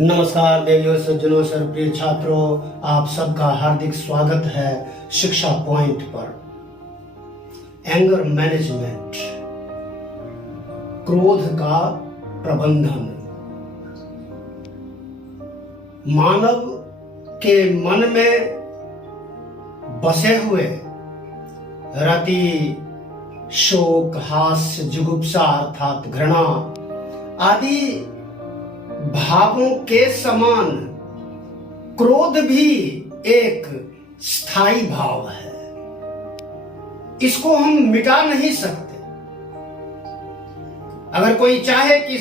नमस्कार देवियों सज्जनों सर्वप्रिय छात्रों, आप सबका हार्दिक स्वागत है शिक्षा पॉइंट पर। एंगर मैनेजमेंट, क्रोध का प्रबंधन। मानव के मन में बसे हुए रति, शोक, हास्य, जुगुप्सा अर्थात घृणा आदि भावों के समान क्रोध भी एक स्थायी भाव है। इसको हम मिटा नहीं सकते। अगर कोई चाहे कि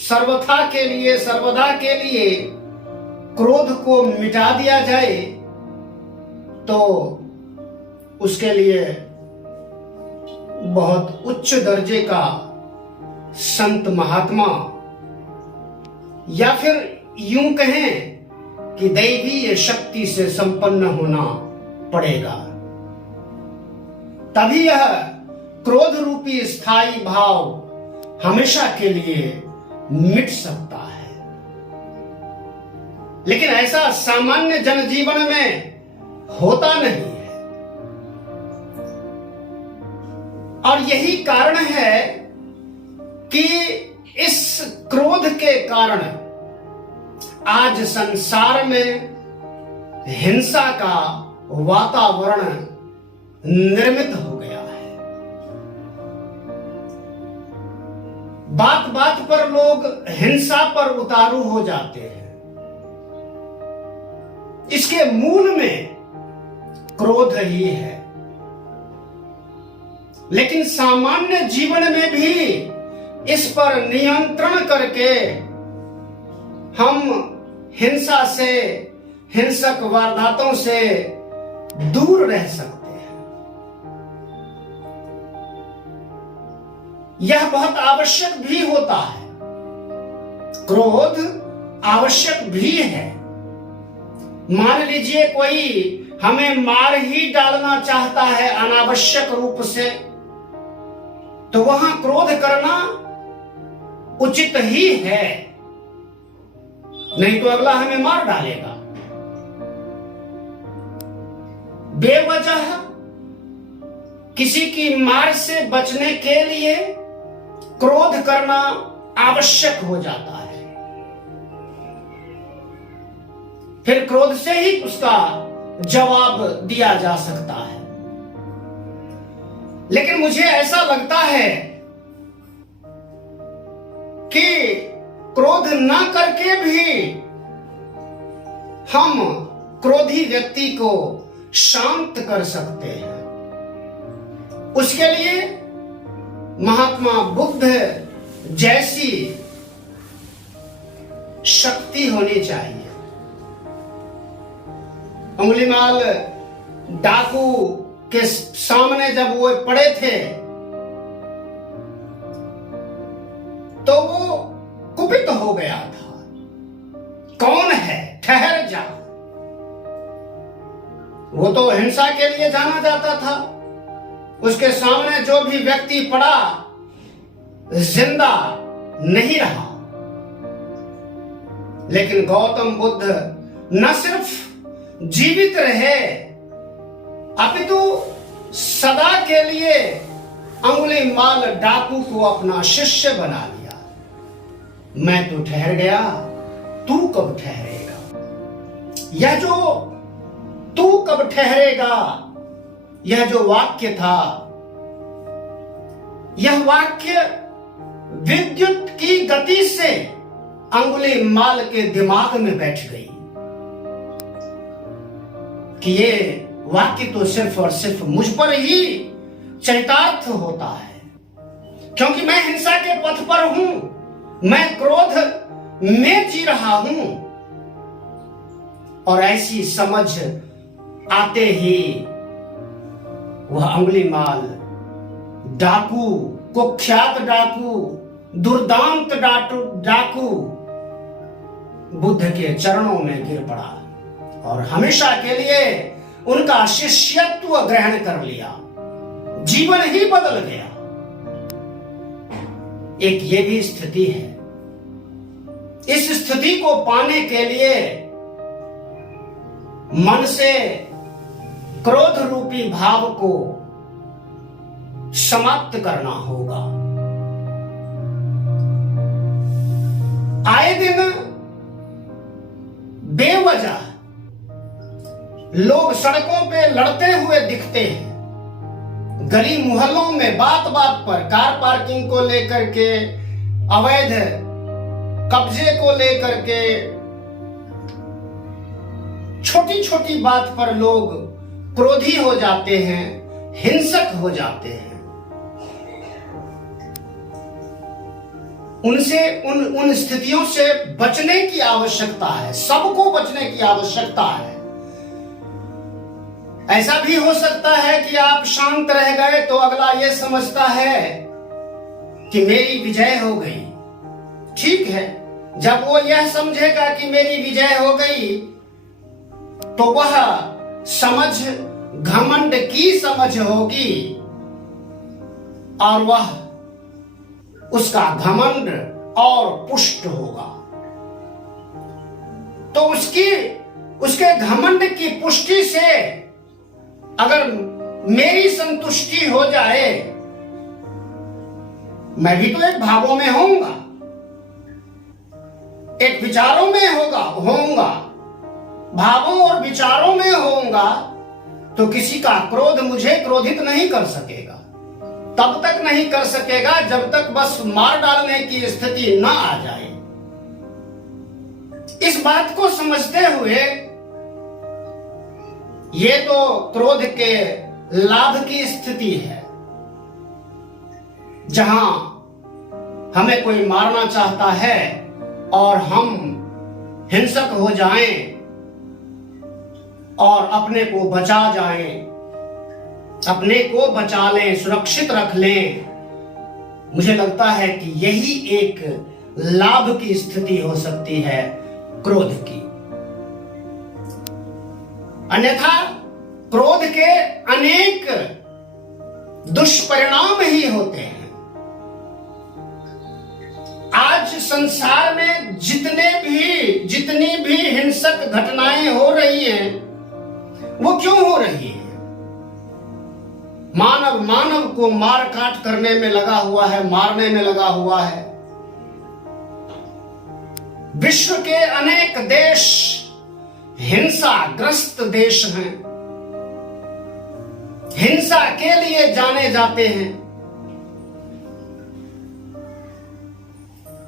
सर्वदा के लिए क्रोध को मिटा दिया जाए तो उसके लिए बहुत उच्च दर्जे का संत महात्मा या फिर यूं कहें कि दैवीय शक्ति से संपन्न होना पड़ेगा, तभी यह क्रोध रूपी स्थायी भाव हमेशा के लिए मिट सकता है। लेकिन ऐसा सामान्य जनजीवन में होता नहीं है और यही कारण है कि इस क्रोध के कारण आज संसार में हिंसा का वातावरण निर्मित हो गया है। बात बात पर लोग हिंसा पर उतारू हो जाते हैं। इसके मूल में क्रोध ही है। लेकिन सामान्य जीवन में भी इस पर नियंत्रण करके हम हिंसा से, हिंसक वारदातों से दूर रह सकते हैं। यह बहुत आवश्यक भी होता है। क्रोध आवश्यक भी है। मान लीजिए कोई हमें मार ही डालना चाहता है अनावश्यक रूप से, तो वहां क्रोध करना उचित ही है, नहीं तो अगला हमें मार डालेगा। बेवजह किसी की मार से बचने के लिए क्रोध करना आवश्यक हो जाता है। फिर क्रोध से ही उसका जवाब दिया जा सकता है। लेकिन मुझे ऐसा लगता है कि क्रोध न करके भी हम क्रोधी व्यक्ति को शांत कर सकते हैं। उसके लिए महात्मा बुद्ध जैसी शक्ति होनी चाहिए। अंगुलीमाल डाकू के सामने जब वो पड़े थे तो वो कुपित हो गया था। कौन है, ठहर जा। वो तो हिंसा के लिए जाना जाता था। उसके सामने जो भी व्यक्ति पड़ा जिंदा नहीं रहा। लेकिन गौतम बुद्ध न सिर्फ जीवित रहे अपितु सदा के लिए अंगुलीमाल डाकू को अपना शिष्य बना लिया। मैं तो ठहर गया, तू कब ठहरेगा? यह जो तू कब ठहरेगा, यह जो वाक्य था, यह वाक्य विद्युत की गति से अंगुलीमाल के दिमाग में बैठ गई कि ये वाक्य तो सिर्फ और सिर्फ मुझ पर ही चरितार्थ होता है, क्योंकि मैं हिंसा के पथ पर हूं, मैं क्रोध में जी रहा हूं। और ऐसी समझ आते ही वह अंगुलीमाल डाकू, कुख्यात डाकू, दुर्दांत डाकू बुद्ध के चरणों में गिर पड़ा और हमेशा के लिए उनका शिष्यत्व ग्रहण कर लिया। जीवन ही बदल गया। एक ये भी स्थिति है इस स्थिति को पाने के लिए मन से क्रोध रूपी भाव को समाप्त करना होगा। आए दिन बेवजह लोग सड़कों पे लड़ते हुए दिखते हैं। गली मोहल्लों में बात बात पर कार पार्किंग को लेकर के, अवैध कब्जे को लेकर के, छोटी छोटी बात पर लोग क्रोधी हो जाते हैं, हिंसक हो जाते हैं। उनसे उन स्थितियों से बचने की आवश्यकता है, सबको बचने की आवश्यकता है। ऐसा भी हो सकता है कि आप शांत रह गए तो अगला यह समझता है कि मेरी विजय हो गई। ठीक है, जब वो यह समझेगा कि मेरी विजय हो गई तो वह समझ घमंड की समझ होगी और वह उसका घमंड और पुष्ट होगा। तो उसके घमंड की पुष्टि से अगर मेरी संतुष्टि हो जाए, मैं भी तो एक भावों में होऊंगा, एक विचारों में होऊंगा, भावों और विचारों में होऊंगा, तो किसी का क्रोध मुझे क्रोधित नहीं कर सकेगा। तब तक नहीं कर सकेगा जब तक बस मार डालने की स्थिति न आ जाए। इस बात को समझते हुए ये तो क्रोध के लाभ की स्थिति है, जहां हमें कोई मारना चाहता है और हम हिंसक हो जाएं और अपने को बचा जाएं, अपने को बचा लें, सुरक्षित रख लें। मुझे लगता है कि यही एक लाभ की स्थिति हो सकती है क्रोध की। अन्यथा क्रोध के अनेक दुष्परिणाम ही होते हैं। आज संसार में जितनी भी हिंसक घटनाएं हो रही हैं, वो क्यों हो रही हैं? मानव को मार काट करने में लगा हुआ है, मारने में लगा हुआ है। विश्व के अनेक देश हिंसाग्रस्त देश हैं, हिंसा के लिए जाने जाते हैं।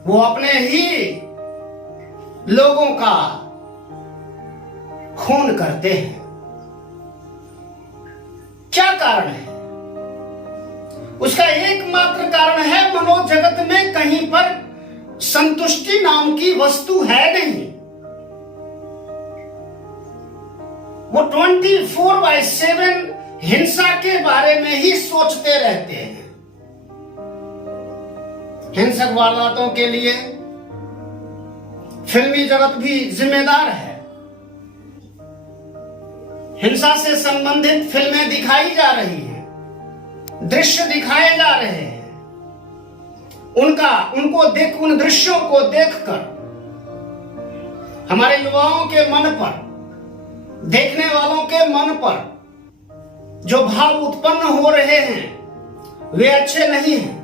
वो अपने ही लोगों का खून करते हैं। क्या कारण है? उसका एकमात्र कारण है, मनोजगत में कहीं पर संतुष्टि नाम की वस्तु है नहीं। वो 24/7 हिंसा के बारे में ही सोचते रहते हैं। हिंसक वारदातों के लिए फिल्मी जगत भी जिम्मेदार है। हिंसा से संबंधित फिल्में दिखाई जा रही हैं, दृश्य दिखाए जा रहे हैं। उन दृश्यों को देखकर हमारे युवाओं के मन पर, देखने वालों के मन पर जो भाव उत्पन्न हो रहे हैं वे अच्छे नहीं हैं,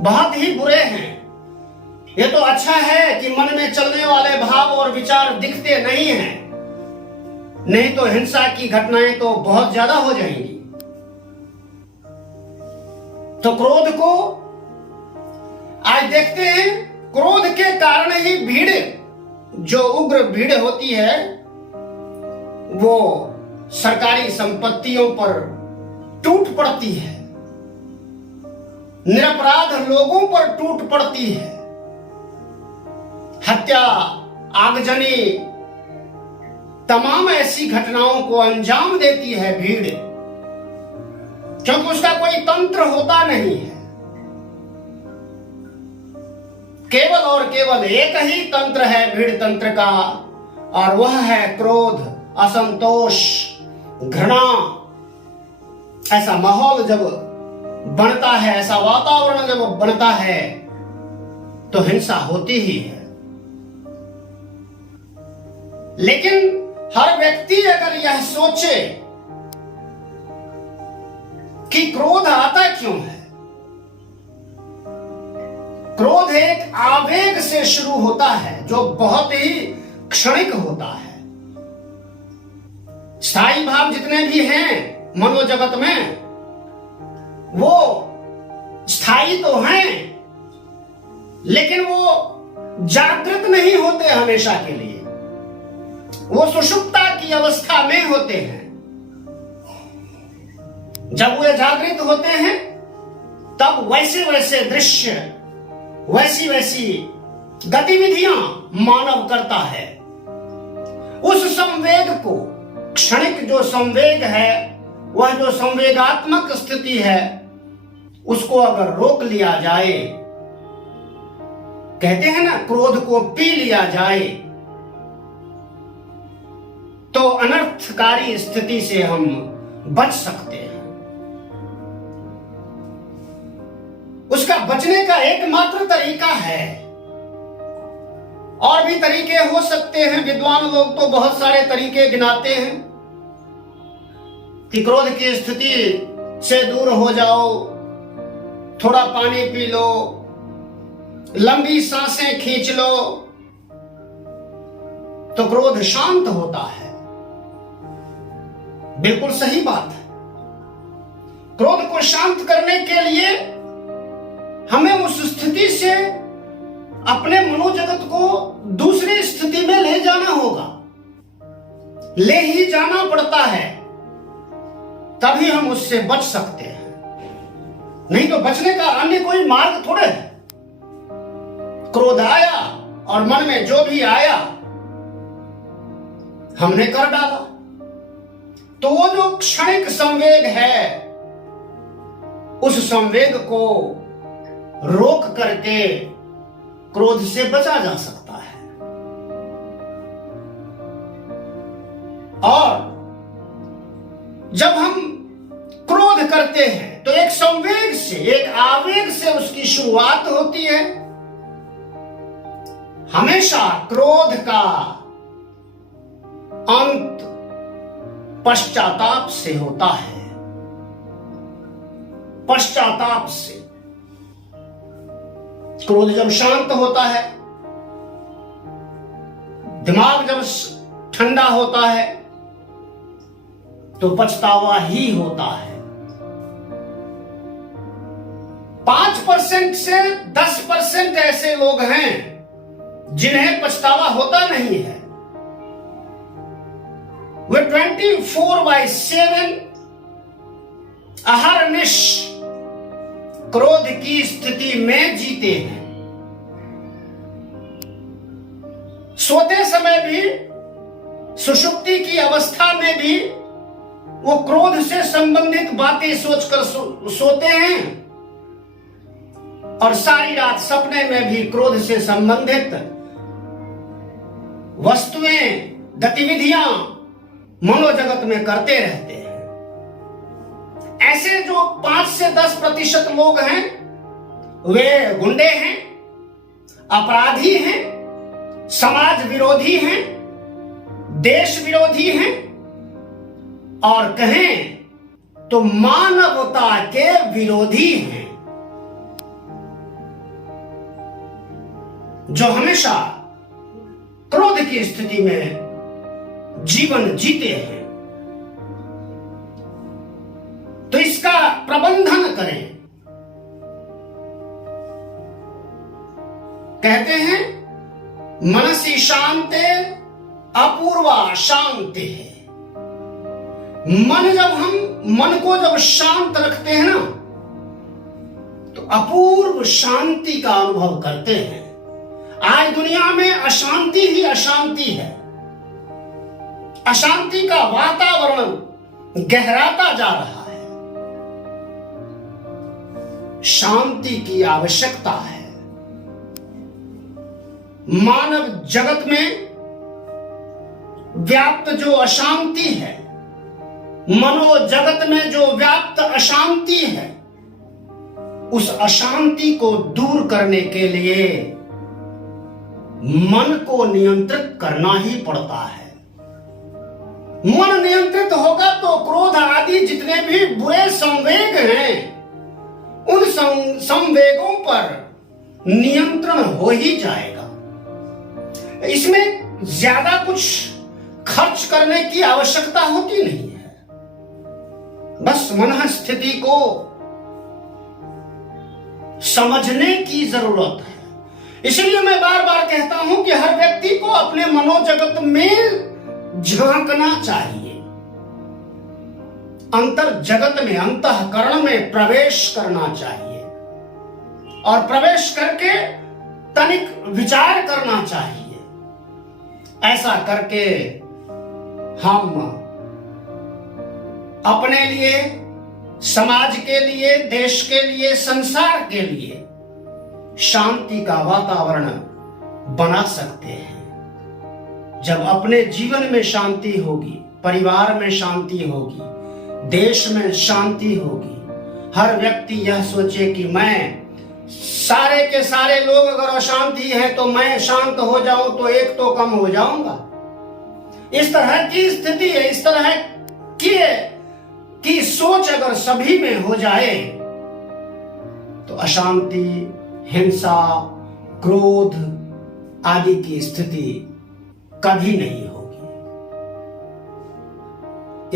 बहुत ही बुरे हैं। ये तो अच्छा है कि मन में चलने वाले भाव और विचार दिखते नहीं हैं, नहीं तो हिंसा की घटनाएं तो बहुत ज्यादा हो जाएंगी। तो क्रोध को आज देखते हैं, क्रोध के कारण ही भीड़, जो उग्र भीड़ होती है, वो सरकारी संपत्तियों पर टूट पड़ती है, निरपराध लोगों पर टूट पड़ती है। हत्या, आगजनी, तमाम ऐसी घटनाओं को अंजाम देती है भीड़, क्योंकि उसका कोई तंत्र होता नहीं है। केवल और केवल एक ही तंत्र है भीड़ तंत्र का, और वह है क्रोध, असंतोष, घृणा। ऐसा माहौल जब बनता है, ऐसा वातावरण जब बनता है, तो हिंसा होती ही है। लेकिन हर व्यक्ति अगर यह सोचे कि क्रोध आता क्यों है, क्रोध एक आवेग से शुरू होता है जो बहुत ही क्षणिक होता है। स्थायी भाव जितने भी हैं मनोजगत में, वो स्थायी तो हैं, लेकिन वो जागृत नहीं होते हमेशा के लिए, वो सुषुप्ता की अवस्था में होते हैं। जब वे जागृत होते हैं तब वैसे वैसे दृश्य, वैसी वैसी गतिविधियां मानव करता है। उस संवेग को, क्षणिक जो संवेग है, वह जो संवेगात्मक स्थिति है, उसको अगर रोक लिया जाए, कहते हैं ना क्रोध को पी लिया जाए, तो अनर्थकारी स्थिति से हम बच सकते हैं। उसका बचने का एकमात्र तरीका है, और भी तरीके हो सकते हैं, विद्वान लोग तो बहुत सारे तरीके गिनाते हैं कि क्रोध की स्थिति से दूर हो जाओ, थोड़ा पानी पी लो, लंबी सांसें खींच लो, तो क्रोध शांत होता है। बिल्कुल सही बात है। क्रोध को शांत करने के लिए हमें उस स्थिति से अपने मनोजगत को दूसरी स्थिति में ले जाना होगा, ले ही जाना पड़ता है, तभी हम उससे बच सकते हैं। नहीं तो बचने का अन्य कोई मार्ग थोड़े है। क्रोध आया और मन में जो भी आया हमने कर डाला, तो वो जो क्षणिक संवेग है, उस संवेग को रोक करके क्रोध से बचा जा सकता है। और जब हम क्रोध करते हैं तो एक संवेग से, एक आवेग से उसकी शुरुआत होती है। हमेशा क्रोध का अंत पश्चाताप से होता है, पश्चाताप से। क्रोध जब शांत होता है, दिमाग जब ठंडा होता है, तो पछतावा ही होता है। 5% से 10% ऐसे लोग हैं जिन्हें पछतावा होता नहीं है। वे 24/7 अहर्निश क्रोध की स्थिति में जीते हैं। सोते समय भी, सुषुप्ति की अवस्था में भी वो क्रोध से संबंधित बातें सोचकर सोते हैं, और सारी रात सपने में भी क्रोध से संबंधित वस्तुएं, गतिविधियां मनोजगत में करते रहते हैं। ऐसे जो 5 से 10% लोग हैं, वे गुंडे हैं, अपराधी हैं, समाज विरोधी हैं, देश विरोधी हैं, और कहें तो मानवता के विरोधी हैं, जो हमेशा क्रोध की स्थिति में जीवन जीते हैं। तो इसका प्रबंधन करें। कहते हैं मनसी शांते अपूर्वा शांति है। मन को जब शांत रखते हैं ना, तो अपूर्व शांति का अनुभव करते हैं। आज दुनिया में अशांति ही अशांति है। अशांति का वातावरण गहराता जा रहा है। शांति की आवश्यकता है। मानव जगत में व्याप्त जो अशांति है, मनोजगत में जो व्याप्त अशांति है, उस अशांति को दूर करने के लिए मन को नियंत्रित करना ही पड़ता है। मन नियंत्रित होगा तो क्रोध आदि जितने भी बुरे संवेग हैं उन संवेगों पर नियंत्रण हो ही जाएगा। इसमें ज्यादा कुछ खर्च करने की आवश्यकता होती नहीं है, बस मन स्थिति को समझने की जरूरत है। इसलिए मैं बार बार कहता हूं कि हर व्यक्ति को अपने मनोजगत में झांकना चाहिए, अंतर जगत में, अंतःकरण में प्रवेश करना चाहिए और प्रवेश करके तनिक विचार करना चाहिए। ऐसा करके हम अपने लिए, समाज के लिए, देश के लिए, संसार के लिए शांति का वातावरण बना सकते हैं। जब अपने जीवन में शांति होगी, परिवार में शांति होगी, देश में शांति होगी, हर व्यक्ति यह सोचे कि मैं, सारे के सारे लोग अगर अशांति है तो मैं शांत हो जाऊं तो एक तो कम हो जाऊंगा। इस तरह की स्थिति है, इस तरह की सोच अगर सभी में हो जाए तो अशांति, हिंसा, क्रोध आदि की स्थिति कभी नहीं होगी।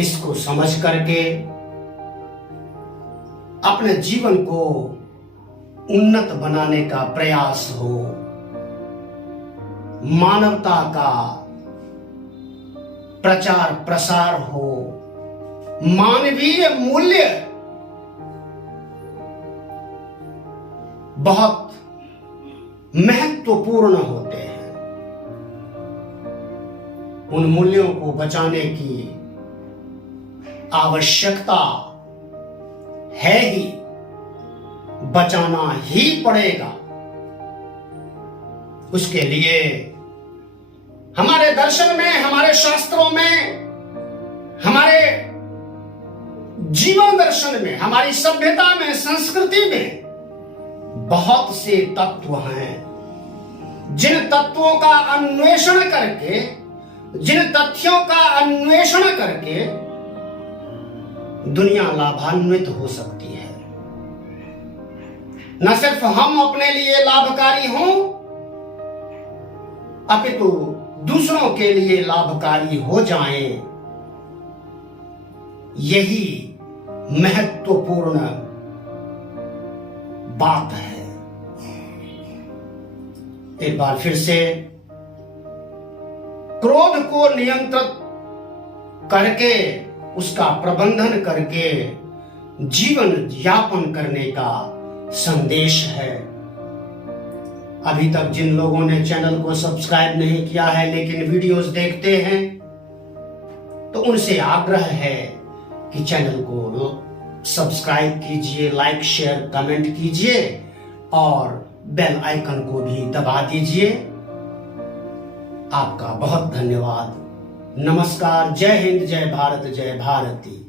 इसको समझ करके अपने जीवन को उन्नत बनाने का प्रयास हो, मानवता का प्रचार प्रसार हो, मानवीय मूल्य बहुत महत्वपूर्ण होते हैं। उन मूल्यों को बचाने की आवश्यकता है ही, बचाना ही पड़ेगा। उसके लिए हमारे दर्शन में, हमारे शास्त्रों में, हमारे जीवन दर्शन में, हमारी सभ्यता में, संस्कृति में बहुत से तत्व हैं जिन तत्वों का अन्वेषण करके, जिन तथ्यों का अन्वेषण करके दुनिया लाभान्वित हो सकती है। न सिर्फ हम अपने लिए लाभकारी हों, अपितु दूसरों के लिए लाभकारी हो जाएं। यही महत्वपूर्ण बात है। एक बार फिर से क्रोध को नियंत्रित करके, उसका प्रबंधन करके जीवन यापन करने का संदेश है। अभी तक जिन लोगों ने चैनल को सब्सक्राइब नहीं किया है लेकिन वीडियोस देखते हैं, तो उनसे आग्रह है कि चैनल को सब्सक्राइब कीजिए, लाइक, शेयर, कमेंट कीजिए और बेल आइकन को भी दबा दीजिए। आपका बहुत धन्यवाद। नमस्कार। जय हिंद, जय भारत, जय भारती।